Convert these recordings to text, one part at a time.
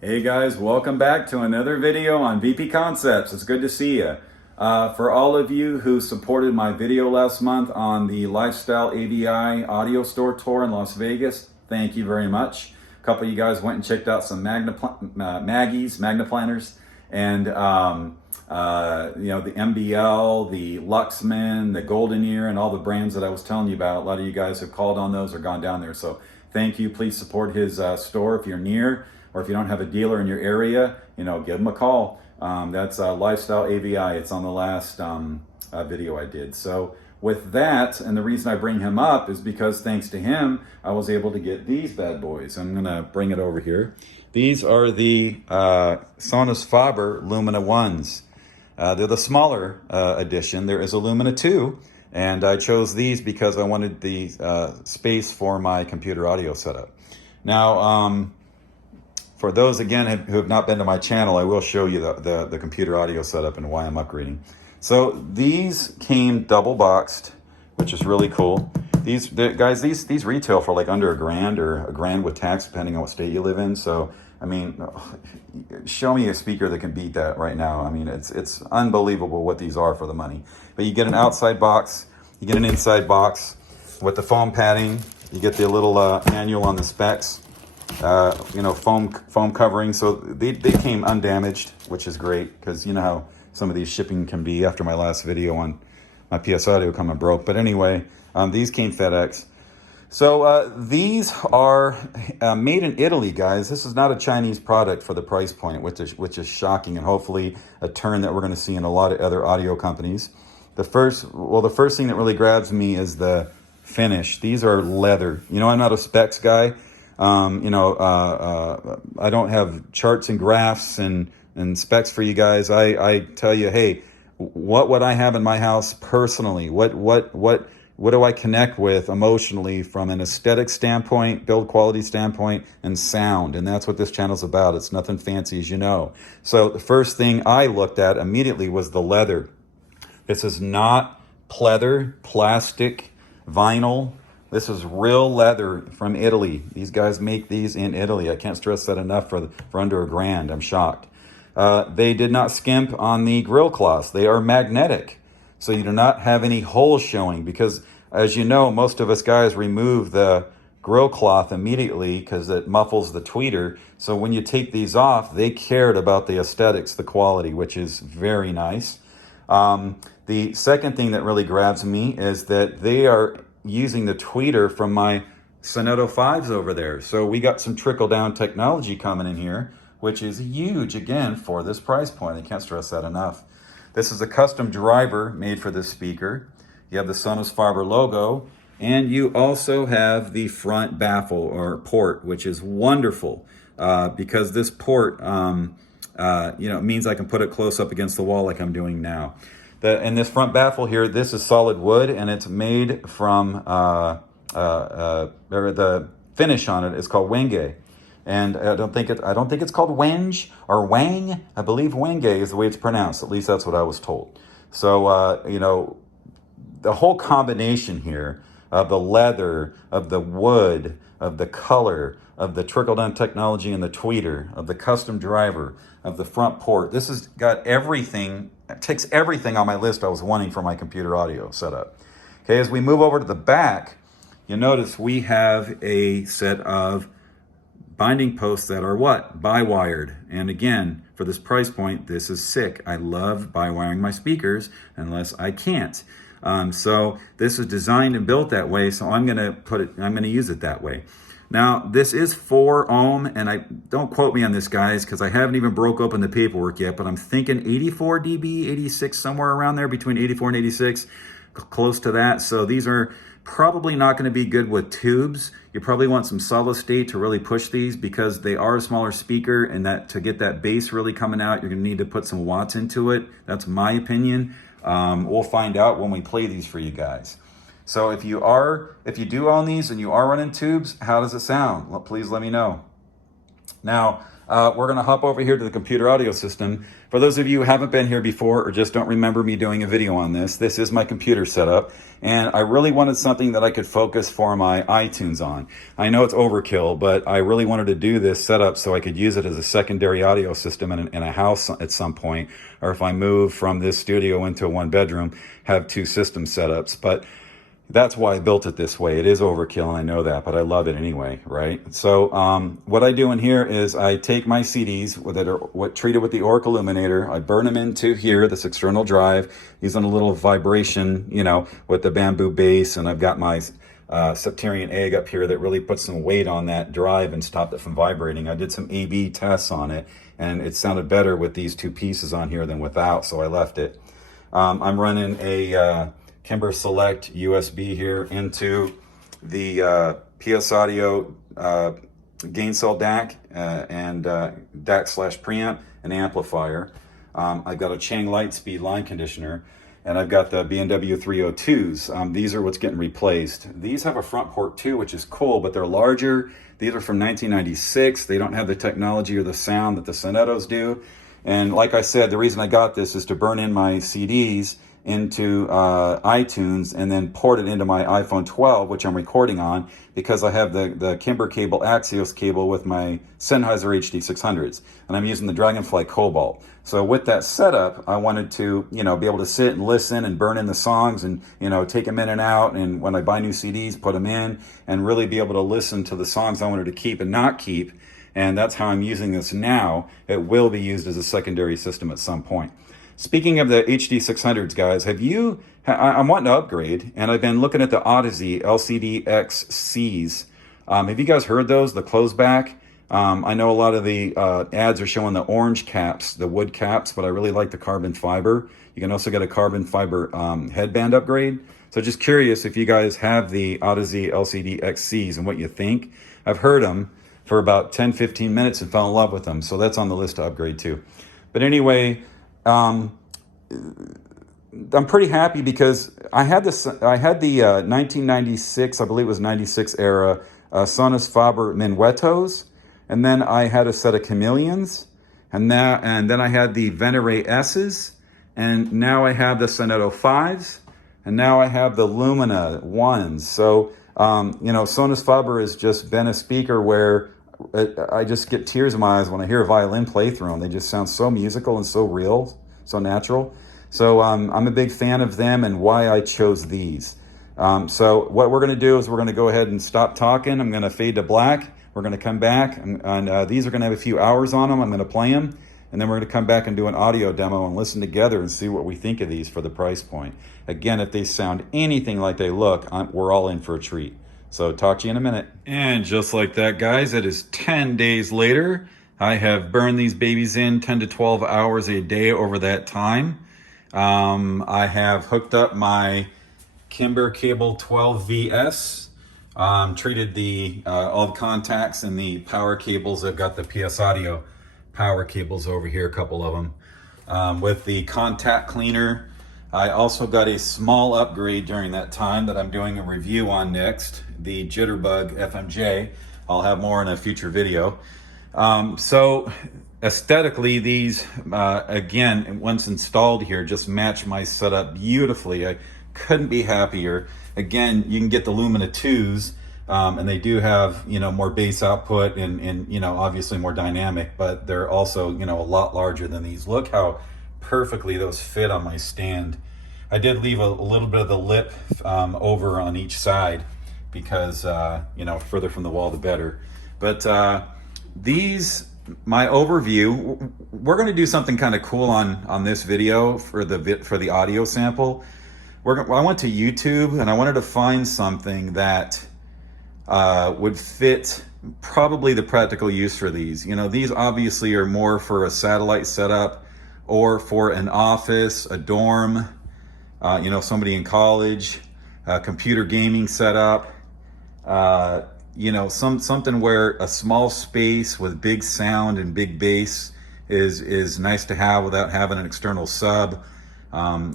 Hey guys, welcome back to another video on VP Concepts. It's good to see you. For all of you who supported my video last month on the Lifestyle AVI audio store tour in Las Vegas, thank you very much. A couple of you guys went and checked out some Magnaplanners, and the MBL, the Luxman, the Golden Ear, and all the brands that I was telling you about. A lot of you guys have called on those or gone down there, so thank you. Please support his store if you're near. Or if you don't have a dealer in your area, give them a call. That's Lifestyle AVI. It's on the last video I did. So with that, and the reason I bring him up is because thanks to him, I was able to get these bad boys. I'm gonna bring it over here. These are the Sonus Faber Lumina 1s. They're the smaller edition. There is a Lumina 2, and I chose these because I wanted the space for my computer audio setup. Now, for those, again, who have not been to my channel, I will show you the computer audio setup and why I'm upgrading. So these came double boxed, which is really cool. These retail for like under $1,000 or $1,000 with tax, depending on what state you live in. So, I mean, show me a speaker that can beat that right now. I mean, it's unbelievable what these are for the money. But you get an outside box, you get an inside box with the foam padding, you get the little manual on the specs. Foam covering, so they came undamaged, which is great, because you know how some of these shipping can be. After my last video on my PS Audio coming broke, but anyway, these came FedEx. So these are made in Italy, guys. This is not a Chinese product for the price point, which is shocking, and hopefully a turn that we're going to see in a lot of other audio companies. The first thing that really grabs me is the finish. These are leather. I'm not a specs guy. I don't have charts and graphs and specs for you guys. I tell you, hey, what would I have in my house personally? What do I connect with emotionally from an aesthetic standpoint, build quality standpoint, and sound? And that's what this channel's about. It's nothing fancy, as you know. So the first thing I looked at immediately was the leather. This is not pleather, plastic, vinyl. This is real leather from Italy. These guys make these in Italy. I can't stress that enough for under $1,000. I'm shocked. They did not skimp on the grill cloths. They are magnetic. So you do not have any holes showing, because as you know, most of us guys remove the grill cloth immediately because it muffles the tweeter. So when you take these off, they cared about the aesthetics, the quality, which is very nice. The second thing that really grabs me is that they are using the tweeter from my Soneto 5s over there. So we got some trickle-down technology coming in here, which is huge, again, for this price point. I can't stress that enough. This is a custom driver made for this speaker. You have the Sonus Faber logo, and you also have the front baffle or port, which is wonderful because this port means I can put it close up against the wall like I'm doing now. And this front baffle here, this is solid wood, and it's made from the finish on it is called wenge, and I don't think it's called wenge or wang. I believe wenge is the way it's pronounced. At least that's what I was told. So the whole combination here of the leather, of the wood, of the color, of the trickle-down technology and the tweeter, of the custom driver, of the front port. This has got everything. It ticks everything on my list I was wanting for my computer audio setup. Okay, as we move over to the back, you'll notice we have a set of binding posts that are what? Bi-wired. And again, for this price point, this is sick. I love bi-wiring my speakers unless I can't. So this is designed and built that way, so I'm gonna use it that way. Now, this is 4 ohm, and don't quote me on this, guys, because I haven't even broke open the paperwork yet, but I'm thinking 84 dB, 86, somewhere around there, between 84 and 86, close to that. So these are probably not going to be good with tubes. You probably want some solid state to really push these, because they are a smaller speaker, and that to get that bass really coming out, you're going to need to put some watts into it. That's my opinion. We'll find out when we play these for you guys. So if you do own these and you are running tubes, how does it sound? Well, please let me know. Now, we're going to hop over here to the computer audio system. For those of you who haven't been here before or just don't remember me doing a video on this is my computer setup, and I really wanted something that I could focus for my iTunes on. I know it's overkill, but I really wanted to do this setup so I could use it as a secondary audio system in a house at some point, or if I move from this studio into a one bedroom, have two system setups. But that's why I built it this way. It is overkill, and I know that, but I love it anyway, right? So what I do in here is I take my CDs that are treated with the Auric illuminator. I burn them into here, this external drive, using a little vibration, you know, with the bamboo base, and I've got my septarian egg up here that really puts some weight on that drive and stopped it from vibrating. I did some A/B tests on it, and it sounded better with these two pieces on here than without, so I left it. I'm running a Kimber Select USB here into the PS Audio gain cell DAC and DAC / preamp and amplifier. I've got a Chang Lightspeed line conditioner, and I've got the B&W 302s. These are what's getting replaced. These have a front port too, which is cool, but they're larger. These are from 1996. They don't have the technology or the sound that the Sonettos do. And like I said, the reason I got this is to burn in my CDs into iTunes and then port it into my iPhone 12, which I'm recording on, because I have the Kimber cable, Axios cable, with my Sennheiser HD600s, and I'm using the Dragonfly Cobalt. So with that setup, I wanted to, you know, be able to sit and listen and burn in the songs and, you know, take them in and out, and when I buy new CDs, put them in, and really be able to listen to the songs I wanted to keep and not keep. And that's how I'm using this now. It will be used as a secondary system at some point. Speaking of the HD600s, guys, I'm wanting to upgrade, and I've been looking at the Odyssey LCD XCs. Have you guys heard those, the close back? I know a lot of the ads are showing the orange caps, the wood caps, but I really like the carbon fiber. You can also get a carbon fiber headband upgrade. So just curious if you guys have the Odyssey LCD XCs and what you think. I've heard them for about 10-15 minutes and fell in love with them, so that's on the list to upgrade too. But anyway, I'm pretty happy because I had the 1996, I believe it was 96 era Sonus Faber Minuetos, and then I had a set of Chameleons, and then I had the Venere S's, and now I have the Sonetto 5s, and now I have the Lumina 1s. So you know, Sonus Faber has just been a speaker where I just get tears in my eyes when I hear a violin play through them. They just sound so musical and so real, so natural. So I'm a big fan of them, and why I chose these. So what we're going to do is we're going to go ahead and stop talking. I'm going to fade to black. We're going to come back, and these are going to have a few hours on them. I'm going to play them, and then we're going to come back and do an audio demo and listen together and see what we think of these for the price point. Again, if they sound anything like they look, we're all in for a treat. So talk to you in a minute. And just like that, guys, it is 10 days later. I have burned these babies in 10 to 12 hours a day over that time. I have hooked up my Kimber Cable 12VS, treated all the contacts and the power cables. I've got the PS Audio power cables over here, a couple of them, with the contact cleaner. I also got a small upgrade during that time that I'm doing a review on next, the Jitterbug FMJ. I'll have more in a future video. So aesthetically, these, again, once installed here, just match my setup beautifully. I couldn't be happier. Again, you can get the Lumina 2s, and they do have, you know, more bass output and, you know, obviously more dynamic, but they're also, you know, a lot larger than these. Look how perfectly those fit on my stand. I did leave a little bit of the lip over on each side because, you know, further from the wall, the better. But these, my overview, we're going to do something kind of cool on this video for the audio sample. I went to YouTube and I wanted to find something that would fit probably the practical use for these. You know, these obviously are more for a satellite setup or for an office, a dorm, you know, somebody in college, computer gaming setup, you know, something where a small space with big sound and big bass is nice to have without having an external sub.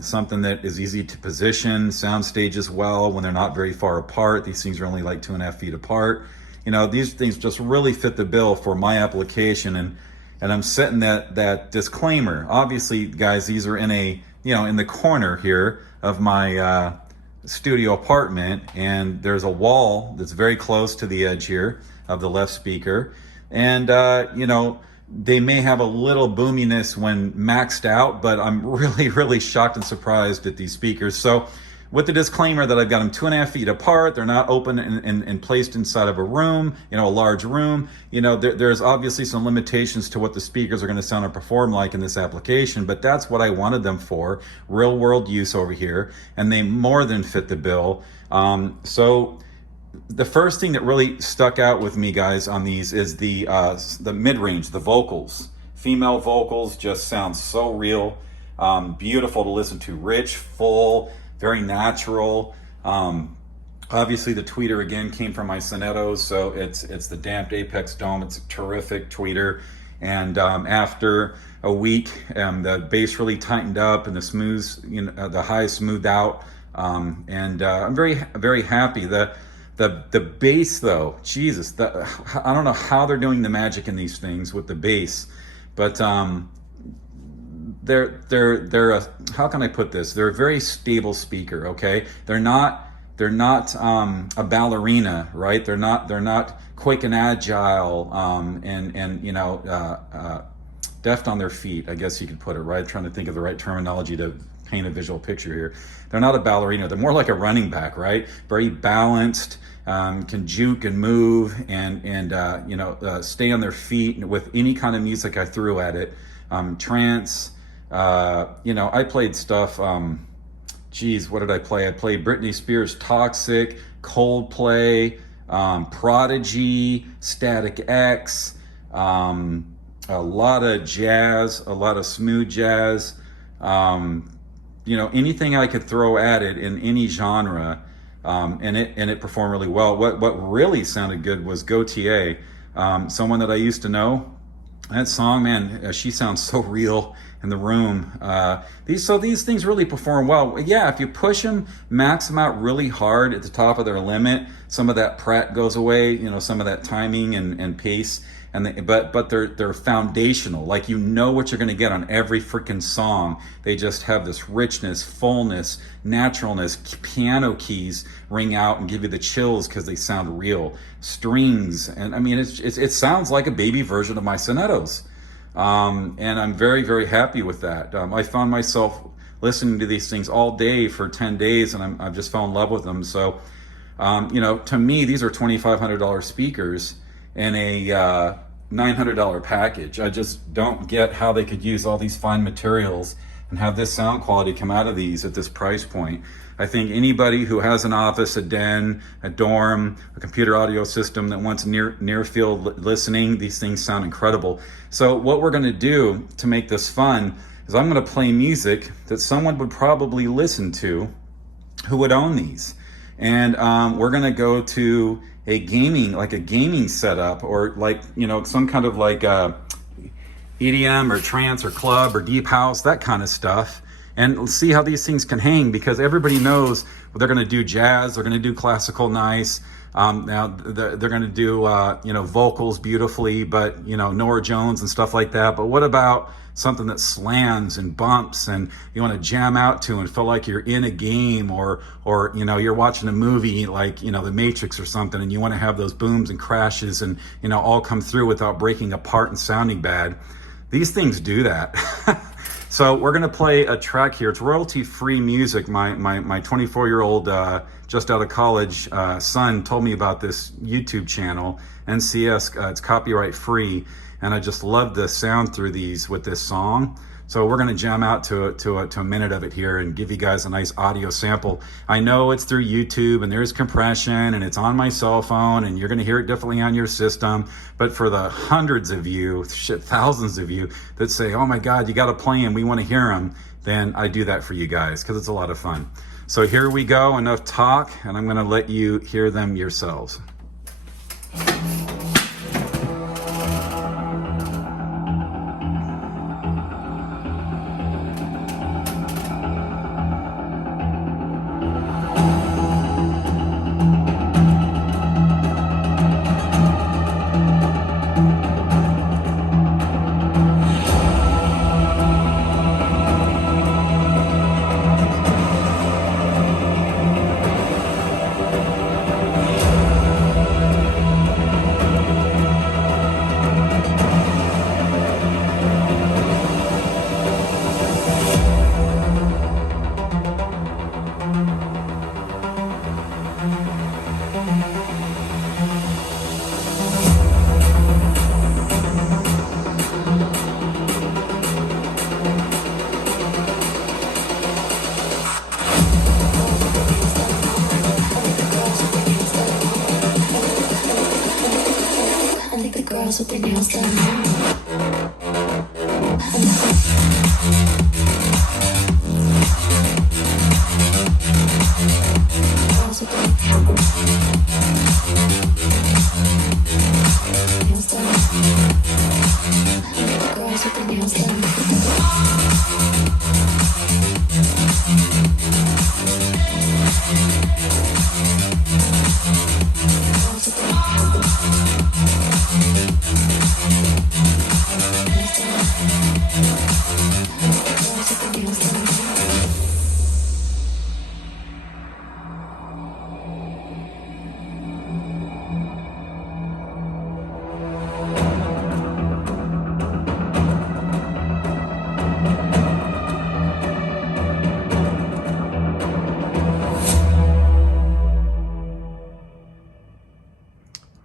Something that is easy to position, sound stages well when they're not very far apart. These things are only like 2.5 feet apart. you know, these things just really fit the bill for my application. And I'm setting that disclaimer. Obviously, guys, these are in a, you know, in the corner here of my studio apartment, and there's a wall that's very close to the edge here of the left speaker. And, you know, they may have a little boominess when maxed out, but I'm really, really shocked and surprised at these speakers. So with the disclaimer that I've got them 2.5 feet apart, they're not open and placed inside of a room, you know, a large room. You know, there's obviously some limitations to what the speakers are going to sound and perform like in this application, but that's what I wanted them for, real world use over here, and they more than fit the bill. So the first thing that really stuck out with me, guys, on these is the mid-range, the vocals. Female vocals just sound so real, beautiful to listen to, rich, full, very natural. Obviously the tweeter again came from my Sonettos, so it's the damped Apex Dome. It's a terrific tweeter. And after a week, the bass really tightened up and the smooth, you know, the highs smoothed out. I'm very, very happy. The bass though, Jesus, I don't know how they're doing the magic in these things with the bass, but they're how can I put this? They're a very stable speaker. Okay, they're not a ballerina, right? They're not quick and agile, and you know, deft on their feet, I guess you could put it, right? Trying to think of the right terminology to paint a visual picture here. They're not a ballerina. They're more like a running back, right? Very balanced, can juke and move and you know, stay on their feet with any kind of music I threw at it. Trance, you know, I played stuff, geez, what did I play? I played Britney Spears' Toxic, Coldplay, Prodigy, Static X, a lot of jazz, a lot of smooth jazz, you know, anything I could throw at it in any genre, and it performed really well. What really sounded good was Gautier, someone that I used to know. That song, man, she sounds so real in the room. These things really perform well. Yeah, if you push them, max them out really hard at the top of their limit, some of that prat goes away, you know, some of that timing and pace. But they're foundational. Like, you know what you're going to get on every freaking song. They just have this richness, fullness, naturalness. Piano keys ring out and give you the chills because they sound real. Strings, and I mean, it sounds like a baby version of my Sonettos, and I'm very, very happy with that. I found myself listening to these things all day for 10 days, and I've just fell in love with them. So, you know, to me, these are $2,500 speakers in a $900 package. I just don't get how they could use all these fine materials and have this sound quality come out of these at this price point. I think anybody who has an office, a den, a dorm, a computer audio system that wants near field listening, these things sound incredible. So what we're going to do to make this fun is I'm going to play music that someone would probably listen to who would own these. And we're going to go to a gaming setup, or like, you know, some kind of like EDM or trance or club or deep house, that kind of stuff, and see how these things can hang, because everybody knows they're going to do jazz, they're going to do classical nice. Now they're going to do you know, vocals beautifully, but you know, Norah Jones and stuff like that. But what about something that slams and bumps and you want to jam out to and feel like you're in a game, or you know, you're watching a movie like, you know, The Matrix or something, and you want to have those booms and crashes and, you know, all come through without breaking apart and sounding bad. These things do that. So we're going to play a track here. It's royalty-free music. My 24-year-old, just out of college son told me about this YouTube channel, NCS. It's copyright-free, and I just love the sound through these with this song. So we're going to jam out to a minute of it here and give you guys a nice audio sample. I know it's through YouTube and there's compression and it's on my cell phone and you're going to hear it differently on your system. But for the hundreds of you, thousands of you that say, oh my God, you got to play them, we want to hear them, then I do that for you guys because it's a lot of fun. So here we go, enough talk, and I'm going to let you hear them yourselves. with their nails done.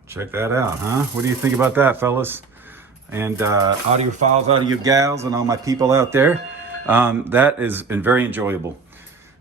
Check that out, huh? What do you think about that, fellas? And audiophiles, audio gals, and all my people out there. That has been very enjoyable.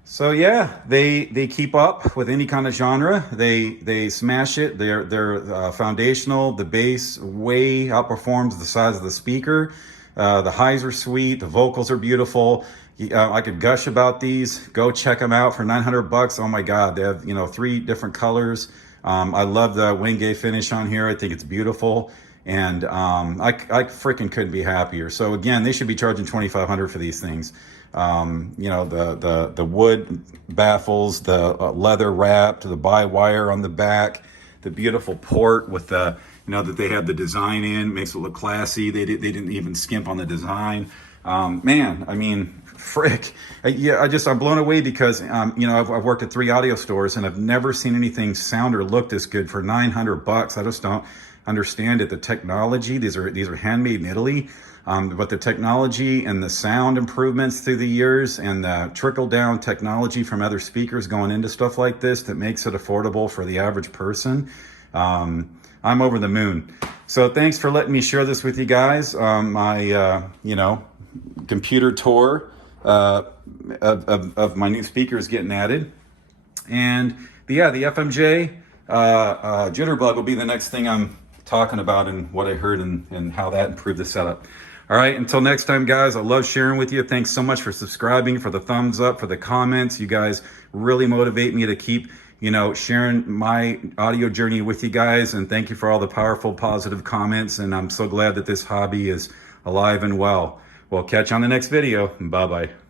So yeah, they keep up with any kind of genre. They smash it. They're foundational. The bass way outperforms the size of the speaker. The highs are sweet. The vocals are beautiful. I could gush about these. Go check them out for 900 bucks. Oh my God, they have 3 different colors. I love the Wingate finish on here. I think it's beautiful, and I freaking couldn't be happier. So again, they should be charging $2,500 for these things. The wood baffles, the leather wrapped, the bi-wire on the back, the beautiful port with the that they have the design in, makes it look classy. They didn't even skimp on the design. Man, I mean, frick. I'm blown away because, I've worked at 3 audio stores and I've never seen anything sound or look this good for 900 bucks. I just don't understand it. The technology, these are handmade in Italy, but the technology and the sound improvements through the years and the trickle down technology from other speakers going into stuff like this that makes it affordable for the average person. I'm over the moon. So thanks for letting me share this with you guys. My, computer tour of my new speakers getting added. And the FMJ Jitterbug will be the next thing I'm talking about and what I heard and how that improved the setup. All right, until next time, guys, I love sharing with you. Thanks so much for subscribing, for the thumbs up, for the comments. You guys really motivate me to keep sharing my audio journey with you guys. And thank you for all the powerful, positive comments. And I'm so glad that this hobby is alive and well. We'll catch you on the next video. Bye-bye.